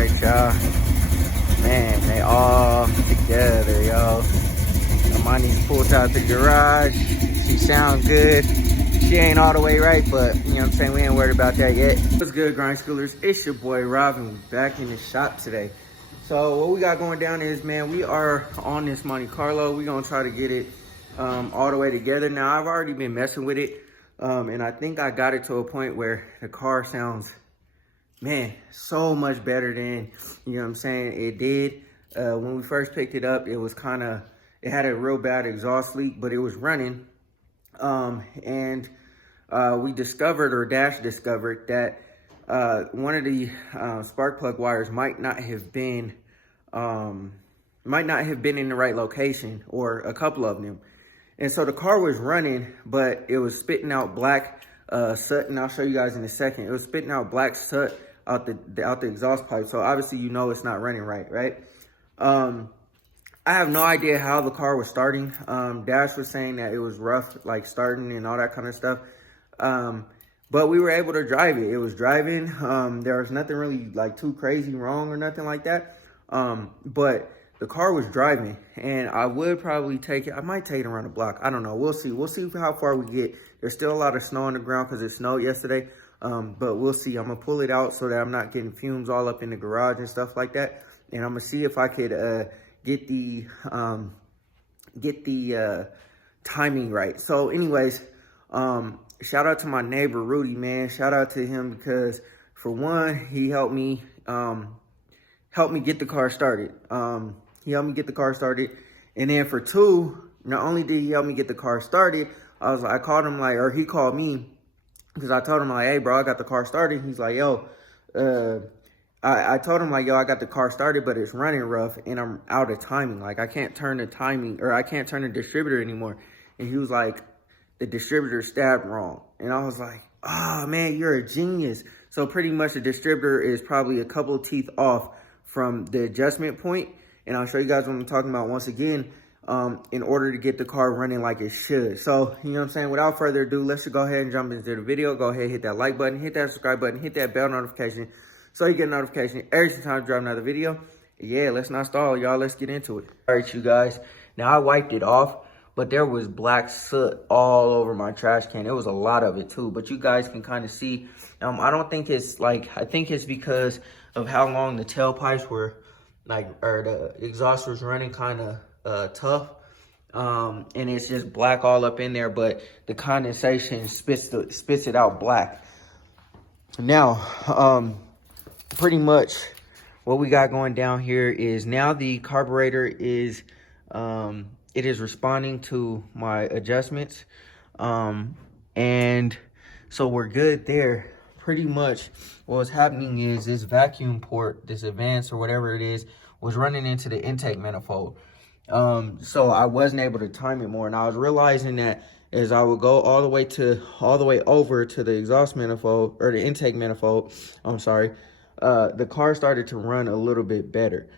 Alright, y'all. Man, they all together, yo. Amani's pulled out the garage. She sound good. She ain't all the way right, but you know what I'm saying? We ain't worried about that yet. What's good, grind schoolers? It's your boy Rob, and we're back in the shop today. So what we got going down is, man, we are on this Monte Carlo. We're gonna try to get it all the way together. Now, I've already been messing with it, and I think I got it to a point where the car sounds, man, so much better than, you know what I'm saying, it did. When we first picked it up, it was it had a real bad exhaust leak, but it was running. We discovered, or Dash discovered, that one of the spark plug wires might not have been in the right location, or a couple of them. And so the car was running, but it was spitting out black soot, and I'll show you guys in a second. It was spitting out black soot out the exhaust pipe. So obviously, you know, it's not running right? I have no idea how the car was starting. Dash was saying that it was rough, like starting and all that kind of stuff. But we were able to drive it. It was driving. There was nothing really like too crazy wrong or nothing like that. But the car was driving, and I would probably take it. I might take it around the block. I don't know. We'll see. We'll see how far we get. There's still a lot of snow on the ground because it snowed yesterday. But we'll see. I'm gonna pull it out so that I'm not getting fumes all up in the garage and stuff like that. And I'm gonna see if I could get the timing right. So anyways, shout out to my neighbor Rudy, man. Shout out to him because, for one, he helped me get the car started. And then for two, not only did he help me get the car started, I called him, like, or he called me, because I told him, like, hey bro, I got the car started. He's like, yo, I told him, like, yo, I got the car started, but it's running rough and I'm out of timing. Like, I can't turn the timing, or I can't turn the distributor anymore. And he was like, the distributor stabbed wrong. And I was like, oh man, you're a genius. So pretty much the distributor is probably a couple of teeth off from the adjustment point. And I'll show you guys what I'm talking about once again, in order to get the car running like it should. So, you know what I'm saying? Without further ado, let's just go ahead and jump into the video. Go ahead, hit that like button, hit that subscribe button, hit that bell notification, so you get a notification every time I drop another video. Yeah, let's not stall, y'all. Let's get into it. All right, you guys. Now, I wiped it off, but there was black soot all over my trash can. It was a lot of it, too. But you guys can kind of see. I don't think it's like, I think it's because of how long the tailpipes were, like, or the exhaust was running kind of tough. And it's just black all up in there, but the condensation spits it out black. Now, pretty much what we got going down here is, now the carburetor is it is responding to my adjustments, and so we're good there. Pretty much what's happening is this vacuum port, this advance or whatever it is, was running into the intake manifold. So I wasn't able to time it more, and I was realizing that as I would go all the way over to the exhaust manifold, or the intake manifold, the car started to run a little bit better,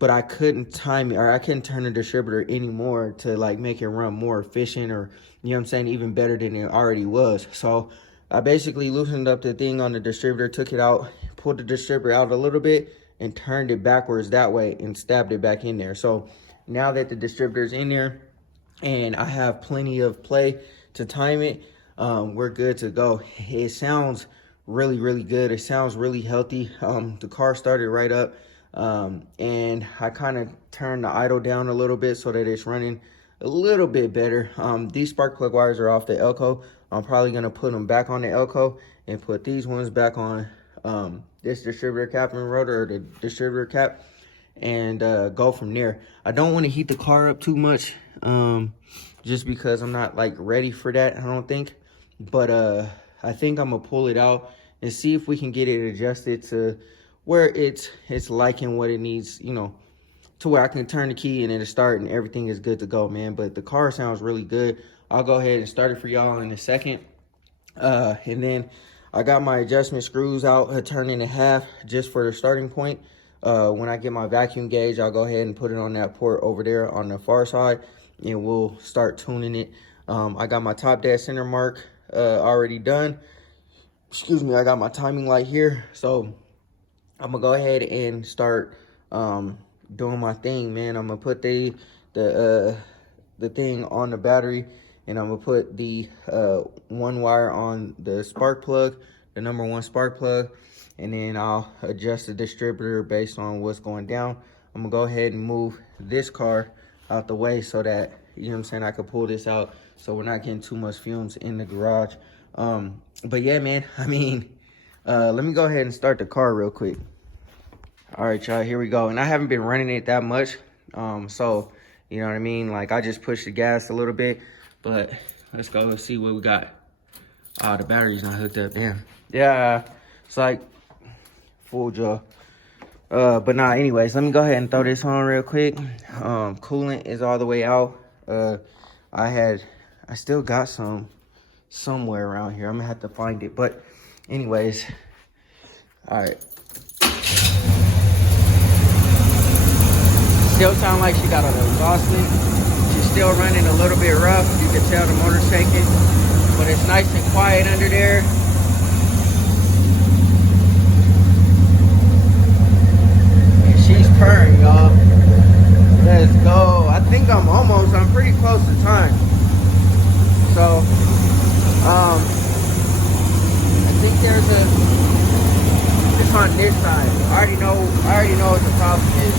but I couldn't time it, or I couldn't turn the distributor anymore to like make it run more efficient, or, you know what I'm saying, even better than it already was. So I basically loosened up the thing on the distributor, took it out, pulled the distributor out a little bit, and turned it backwards that way and stabbed it back in there. So now that the distributor's in there and I have plenty of play to time it, we're good to go. It sounds really, really good. It sounds really healthy. The car started right up, and I kind of turned the idle down a little bit so that it's running a little bit better. These spark plug wires are off the Elco. I'm probably going to put them back on the Elco and put these ones back on this distributor cap and rotor, or the distributor cap, and go from there. I don't want to heat the car up too much, just because I'm not like ready for that, I don't think. But I think I'm gonna pull it out and see if we can get it adjusted to where it's liking what it needs, you know, to where I can turn the key and it'll start and everything is good to go, man. But the car sounds really good. I'll go ahead and start it for y'all in a second. And then I got my adjustment screws out, turning in half just for the starting point. When I get my vacuum gauge, I'll go ahead and put it on that port over there on the far side, and we'll start tuning it. I got my top dead center mark already done. Excuse me, I got my timing light here. So I'm gonna go ahead and start doing my thing, man. I'm gonna put the thing on the battery, and I'm gonna put the one wire on the spark plug, the number one spark plug, and then I'll adjust the distributor based on what's going down. I'm gonna go ahead and move this car out the way so that, you know what I'm saying, I can pull this out so we're not getting too much fumes in the garage. But yeah, man, I mean, let me go ahead and start the car real quick. All right, y'all, here we go. And I haven't been running it that much. So, you know what I mean? Like, I just pushed the gas a little bit, but let's go and see what we got. Oh, the battery's not hooked up, damn. Yeah, it's like full jaw. But nah, anyways, let me go ahead and throw this on real quick. Coolant is all the way out. I still got some somewhere around here. I'm gonna have to find it. But anyways, all right. Still sound like she got an exhaust leak. She's still running a little bit rough. You can tell the motor's shaking, but it's nice and quiet under there. And she's purring, y'all. Let's go. I think I'm pretty close to time. So, I think it's on this side. I already know what the problem is.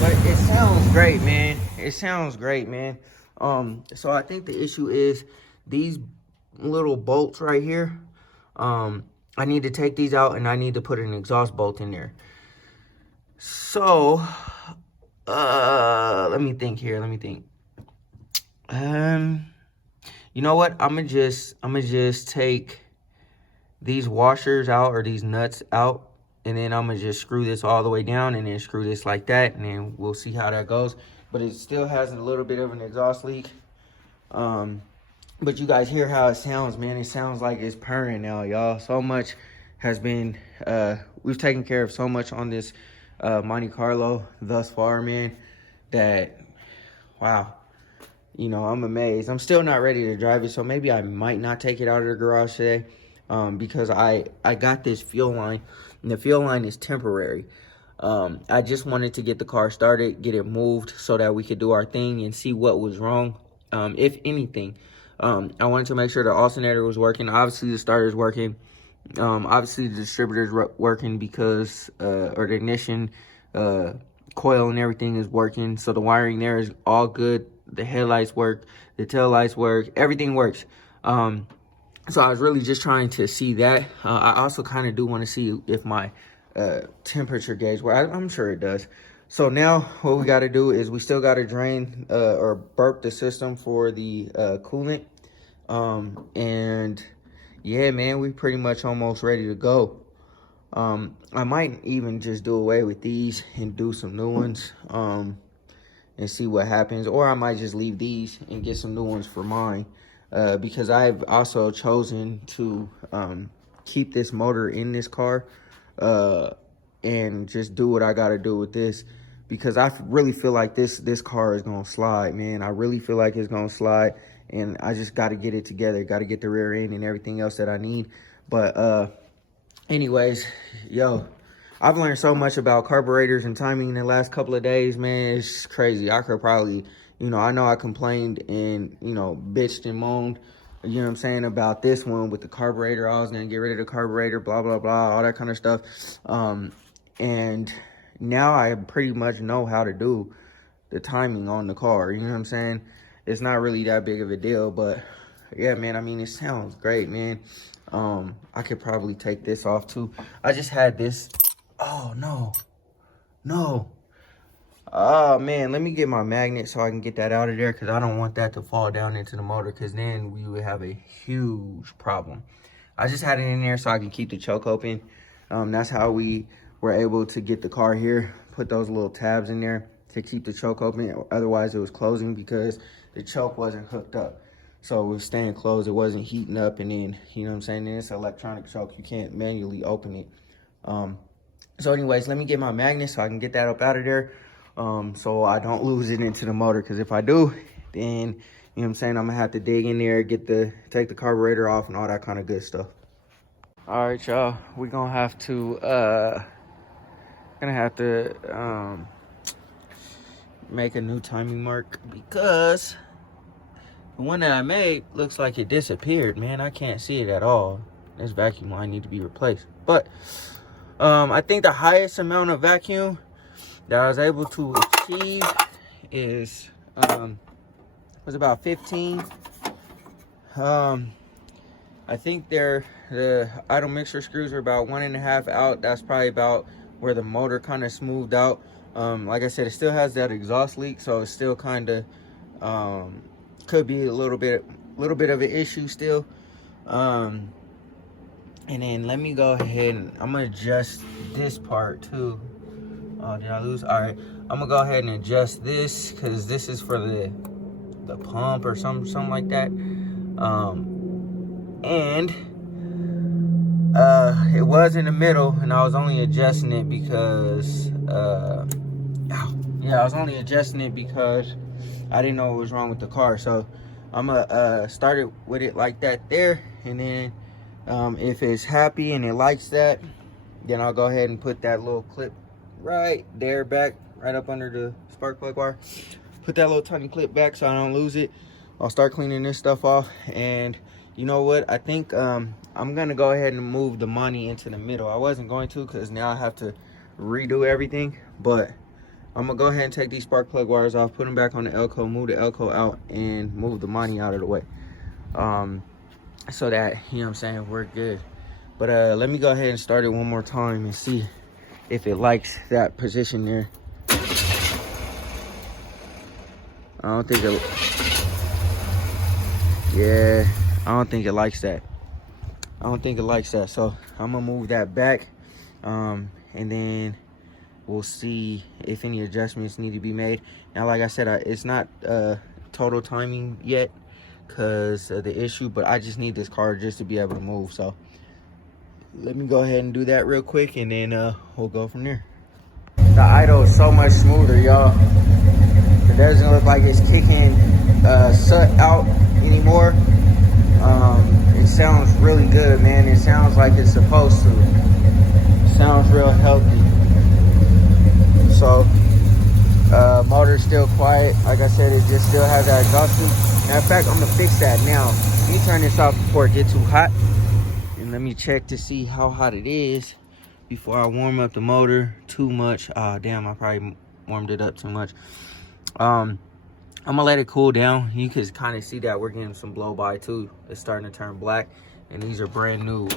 But it sounds great, man. It sounds great, man. So I think the issue is these little bolts right here. I need to take these out, and I need to put an exhaust bolt in there. So, let me think here. Let me think. You know what? I'm gonna just take these washers out, or these nuts out. And then I'm gonna just screw this all the way down, and then screw this like that, and then we'll see how that goes. But it still has a little bit of an exhaust leak. But you guys hear how it sounds, man. It sounds like it's purring now, y'all. So much has been, we've taken care of so much on this Monte Carlo thus far, man, that, wow. You know, I'm amazed. I'm still not ready to drive it, so maybe I might not take it out of the garage today. Because I got this fuel line, and the fuel line is temporary. I just wanted to get the car started, get it moved so that we could do our thing and see what was wrong, if anything. I wanted to make sure the alternator was working. Obviously, the starter's working. Obviously, the distributor's working because, or the ignition coil and everything is working. So the wiring there is all good. The headlights work, the tail lights work, everything works. So I was really just trying to see that. I also kind of do want to see if my temperature gauge works. I'm sure it does. So now what we got to do is we still got to drain or burp the system for the coolant. And yeah, man, we pretty much almost ready to go. I might even just do away with these and do some new ones and see what happens. Or I might just leave these and get some new ones for mine. Because I've also chosen to keep this motor in this car and just do what I got to do with this, because I really feel like this car is going to slide, man. I really feel like it's going to slide, and I just got to get it together. Got to get the rear end and everything else that I need. But anyways, yo, I've learned so much about carburetors and timing in the last couple of days, man. It's crazy. I could probably, you know I complained and, you know, bitched and moaned, you know what I'm saying, about this one with the carburetor. I was going to get rid of the carburetor, blah, blah, blah, all that kind of stuff. And now I pretty much know how to do the timing on the car, you know what I'm saying? It's not really that big of a deal, but yeah, man, I mean, it sounds great, man. I could probably take this off too. I just had this. Oh, no. Oh, man, let me get my magnet so I can get that out of there, because I don't want that to fall down into the motor, because then we would have a huge problem. I just had it in there so I can keep the choke open. That's how we were able to get the car here. Put those little tabs in there to keep the choke open. Otherwise, it was closing because the choke wasn't hooked up. So it was staying closed. It wasn't heating up, and then, you know what I'm saying, then it's an electronic choke. You can't manually open it. So anyways, let me get my magnet so I can get that up out of there, so I don't lose it into the motor. Because if I do, then, you know what I'm saying, I'm going to have to dig in there, take the carburetor off and all that kind of good stuff. All right, y'all. We're going to have to Gonna have to make a new timing mark because the one that I made looks like it disappeared, man. I can't see it at all. This vacuum line need to be replaced. But I think the highest amount of vacuum that I was able to achieve is was about 15. I think the idle mixer screws are about 1.5 out. That's probably about where the motor kind of smoothed out. Like I said, it still has that exhaust leak, so it's still kind of could be a little bit of an issue still. And then let me go ahead and I'm gonna adjust this part too. Oh, did I lose? All right, I'm gonna go ahead and adjust this because this is for the pump or something like that. And it was in the middle, and I was only adjusting it because I was only adjusting it because I didn't know what was wrong with the car. So I'm gonna start it with it like that there, and then if it's happy and it likes that, then I'll go ahead and put that little clip right there back, right up under the spark plug wire. Put that little tiny clip back so I don't lose it. I'll start cleaning this stuff off, and you know what? I think I'm gonna go ahead and move the money into the middle. I wasn't going to because now I have to redo everything, but I'm gonna go ahead and take these spark plug wires off, put them back on the Elco, move the Elco out, and move the money out of the way. So that, you know what I'm saying, we're good. But let me go ahead and start it one more time and see if it likes that position there. I don't think it, yeah, I don't think it likes that. I don't think it likes that. So I'm gonna move that back, and then we'll see if any adjustments need to be made. Now, like I said, it's not total timing yet because of the issue, but I just need this car just to be able to move. So let me go ahead and do that real quick, and then we'll go from there. The idle is so much smoother, y'all. It doesn't look like it's kicking soot out anymore. It sounds really good, man. It sounds like it's supposed to. It sounds real healthy. So motor's still quiet. Like I said, it just still has that exhaust loop. Matter of fact, I'm gonna fix that now. Let me turn this off before it gets too hot, and let me check to see how hot it is before I warm up the motor too much. Damn, I probably warmed it up too much. I'm gonna let it cool down. You can kind of see that we're getting some blow by too. It's starting to turn black, and these are brand new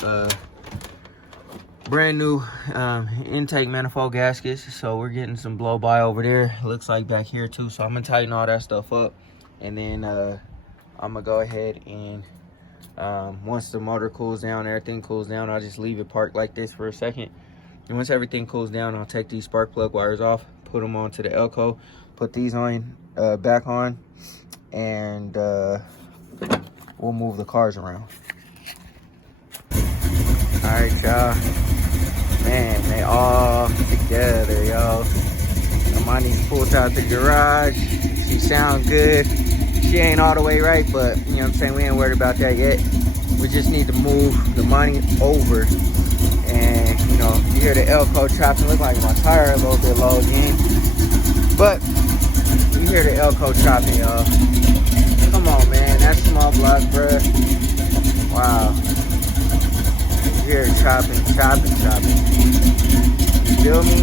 intake manifold gaskets. So we're getting some blow by over there. Looks like back here too. So I'm gonna tighten all that stuff up, and then I'm gonna go ahead and once the motor cools down, everything cools down, I'll just leave it parked like this for a second. And once everything cools down, I'll take these spark plug wires off, put them onto the Elco, put these on back on, and we'll move the cars around. All right, y'all. Man, they all together, yo. Amani's pulled out the garage. She sound good. She ain't all the way right, but you know what I'm saying, we ain't worried about that yet. We just need to move the money over. And you know, you hear the Elco chopping. Look like my tire a little bit low again, but you hear the Elco chopping, y'all. Come on, man, that's small block, bruh. Wow. You hear it chopping. You feel me?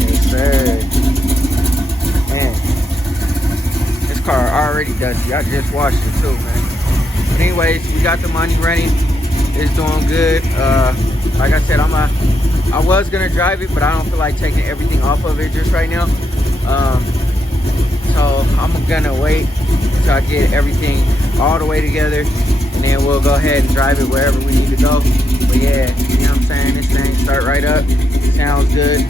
Yes, sir. Man, this car already dusty. I just washed it too, man. But anyways, we got the money running. It's doing good. Like I said, I was gonna drive it, but I don't feel like taking everything off of it just right now. So I'm gonna wait until I get everything all the way together, and then we'll go ahead and drive it wherever we need to go. But yeah, you know what I'm saying, this thing start right up. Sounds good.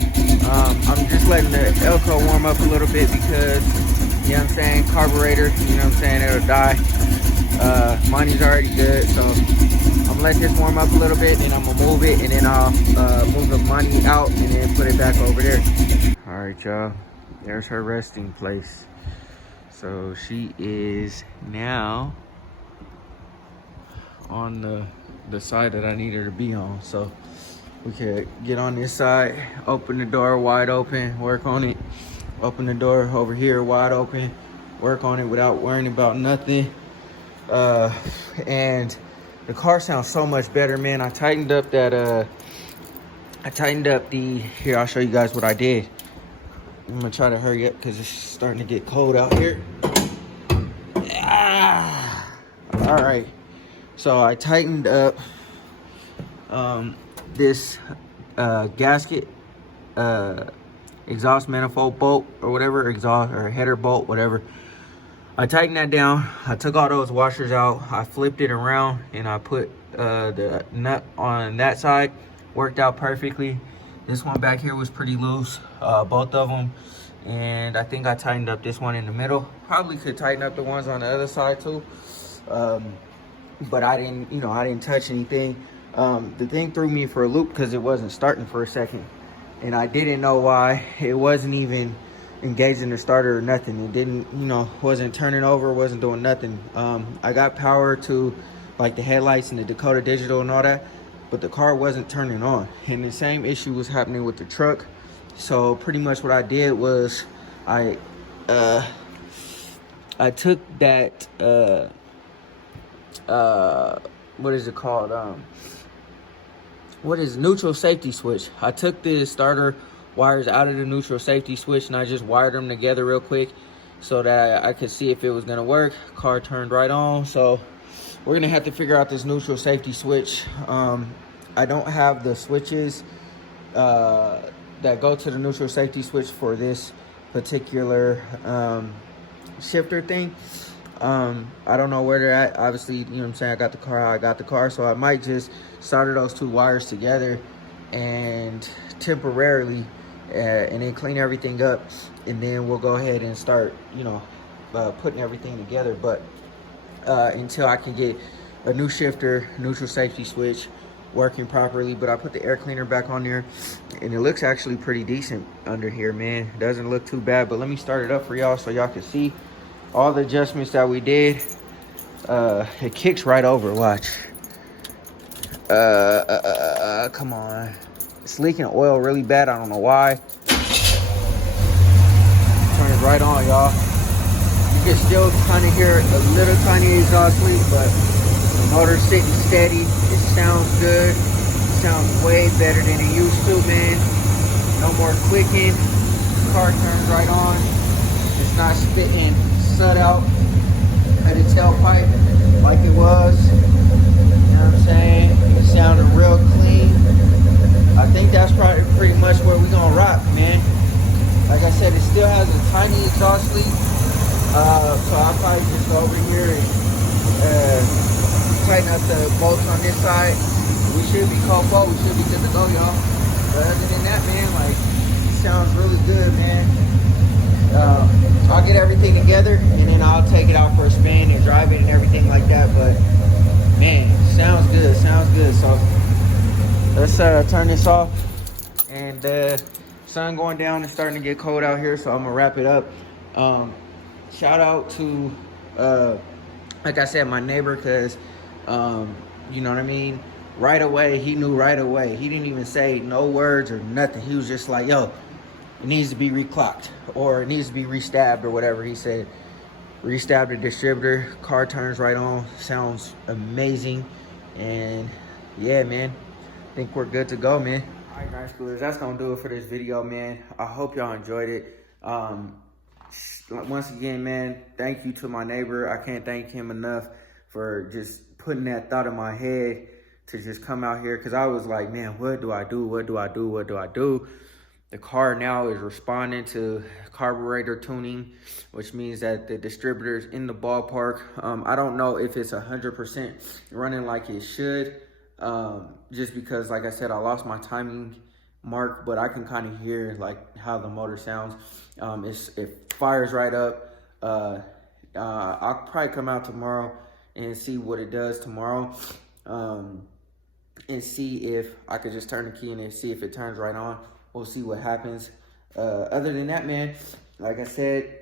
I'm just letting the Elco warm up a little bit because, you know what I'm saying, carburetor, you know what I'm saying, it'll die. Money's already good, so I'm gonna let this warm up a little bit, then I'm gonna move it, and then I'll move the money out and then put it back over there. All right, y'all, there's her resting place. So she is now on the side that I need her to be on. So We could get on this side, open the door wide open, work on it. Open the door over here wide open, work on it without worrying about nothing. And the car sounds so much better, man. I tightened up the, here, I'll show you guys what I did. I'm gonna try to hurry up because it's starting to get cold out here. All right, so I tightened up this gasket, exhaust manifold bolt or whatever, exhaust or header bolt, whatever. I tightened that down. I took all those washers out. I flipped it around and I put the nut on that side. Worked out perfectly. This one back here was pretty loose, both of them. And I think I tightened up this one in the middle. Probably could tighten up the ones on the other side too. But I didn't, I didn't touch anything. The thing threw me for a loop because it wasn't starting for a second. And I didn't know why. It wasn't even engaging the starter or nothing. It didn't, wasn't turning over, wasn't doing nothing. I got power to like the headlights and the Dakota Digital and all that, but the car wasn't turning on. And the same issue was happening with the truck. So pretty much what I did was I took that, what is it called? What is neutral safety switch? I took the starter wires out of the neutral safety switch and I just wired them together real quick so that I could see if it was gonna work. Car turned right on. So we're gonna have to figure out this neutral safety switch. I don't have the switches that go to the neutral safety switch for this particular shifter thing. I don't know where they're at. Obviously, you know what I'm saying, I got the car, so I might just solder those two wires together and temporarily and then clean everything up, and then we'll go ahead and start putting everything together. But until I can get a new shifter, neutral safety switch working properly. But I put the air cleaner back on there and it looks actually pretty decent under here, man. It doesn't look too bad. But let me start it up for y'all so y'all can see all the adjustments that we did. It kicks right over, watch. Come on. It's leaking oil really bad, I don't know why. Turn it right on, y'all. You can still kind of hear a little tiny exhaust leak, but the motor's sitting steady. It sounds good. It sounds way better than it used to, man. No more clicking. The car turns right on. It's not spitting soot out at the tailpipe like it was. You know what I'm saying? It sounded real clean. I think that's probably pretty much where we're gonna rock, man. Like I said, it still has a tiny exhaust leak. So I'll probably just go over here and tighten up the bolts on this side. We should be combo. We should be good to go, y'all. But other than that, man, like, it sounds really good, man. I'll get everything together and then I'll take it out for a spin and drive it and everything like that. But man, sounds good, sounds good. So let's turn this off. And sun going down, it's starting to get cold out here, so I'm gonna wrap it up. Shout out to like I said, my neighbor, because you know what I mean, right away, he knew right away. He didn't even say no words or nothing. He was just like, yo, it needs to be reclocked or it needs to be restabbed or whatever he said. Restab the distributor, car turns right on, sounds amazing. And yeah, man, I think we're good to go, man. All right, night schoolers, that's gonna do it for this video, man. I hope y'all enjoyed it. Once again, man, thank you to my neighbor. I can't thank him enough for just putting that thought in my head to just come out here, because I was like, man, what do I do? What do I do? What do I do? The car now is responding to carburetor tuning, which means that the distributor is in the ballpark. I don't know if it's 100% running like it should, just because, like I said, I lost my timing mark, but I can kind of hear like how the motor sounds. It fires right up. I'll probably come out tomorrow and see what it does tomorrow, and see if I could just turn the key in and see if it turns right on. We'll see what happens. Other than that, man, like I said,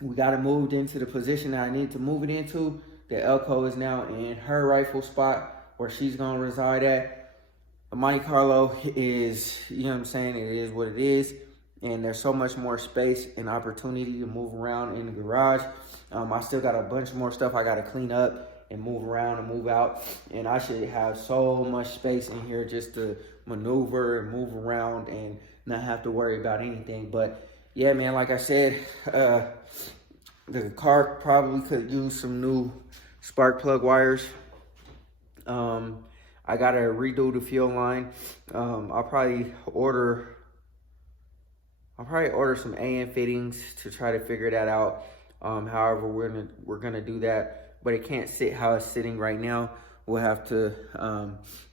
we got it moved into the position that I need to move it into. The Elko is now in her rightful spot where she's gonna reside at. a Monte Carlo is, you know what I'm saying, it is what it is. And there's so much more space and opportunity to move around in the garage. I still got a bunch more stuff I got to clean up and move around and move out. And I should have so much space in here just to maneuver and move around and not have to worry about anything. But yeah, man, like I said, the car probably could use some new spark plug wires. I got to redo the fuel line. I'll probably order some AN fittings to try to figure that out. However, we're gonna do that, but it can't sit how it's sitting right now. We'll have to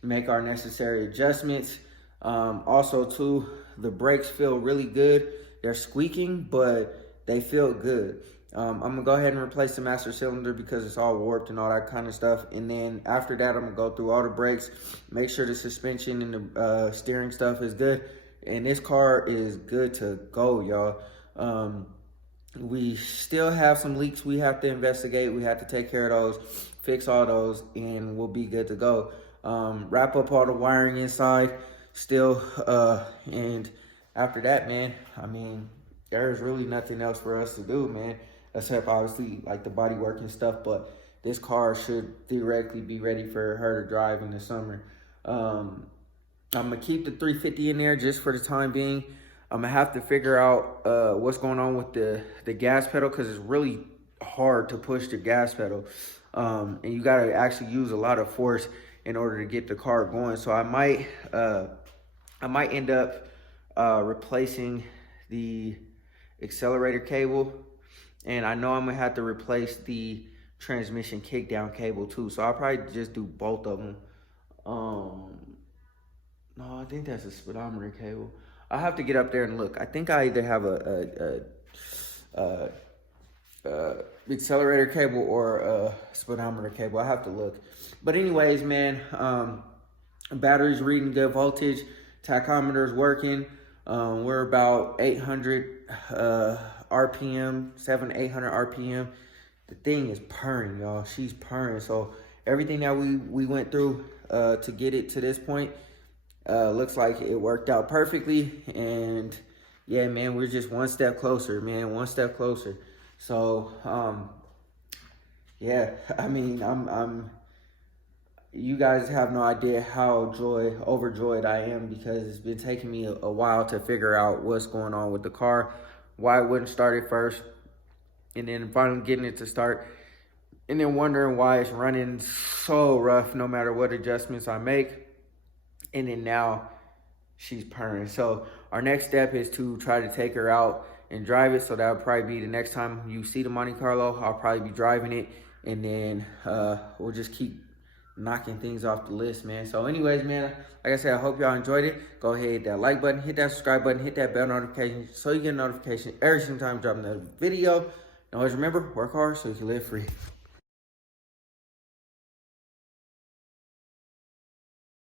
make our necessary adjustments. Also, too, the brakes feel really good. They're squeaking, but they feel good. I'm gonna go ahead and replace the master cylinder because it's all warped and all that kind of stuff. And then after that, I'm gonna go through all the brakes, make sure the suspension and the steering stuff is good. And this car is good to go, y'all. We still have some leaks we have to investigate. We have to take care of those, fix all those, and we'll be good to go. Wrap up all the wiring inside still. And after that, man, I mean, there's really nothing else for us to do, man, except obviously like the body work and stuff. But this car should theoretically be ready for her to drive in the summer. I'm gonna keep the 350 in there just for the time being. I'm gonna have to figure out what's going on with the gas pedal, because it's really hard to push the gas pedal. And you gotta actually use a lot of force in order to get the car going. So I might end up replacing the accelerator cable, and I know I'm gonna have to replace the transmission kickdown cable too. So I'll probably just do both of them. No, I think that's a speedometer cable. I'll have to get up there and look. I think I either have a accelerator cable or a speedometer cable. I have to look. But anyways, man, battery's reading good voltage. Tachometer's working. We're about 800 RPM, 800 RPM. The thing is purring, y'all. She's purring. So everything that we went through to get it to this point, looks like it worked out perfectly. And yeah, man, we're just one step closer, man, one step closer. So yeah, I mean, you guys have no idea how overjoyed I am, because it's been taking me a while to figure out what's going on with the car, why it wouldn't start at first, and then finally getting it to start, and then wondering why it's running so rough no matter what adjustments I make. And then now she's purring. So our next step is to try to take her out and drive it. So that'll probably be the next time you see the Monte Carlo. I'll probably be driving it, and then we'll just keep knocking things off the list, man. So anyways, man, like I said, I hope y'all enjoyed it. Go ahead, hit that like button, hit that subscribe button, hit that bell notification so you get a notification every single time I drop another video. And always remember, work hard so you can live free.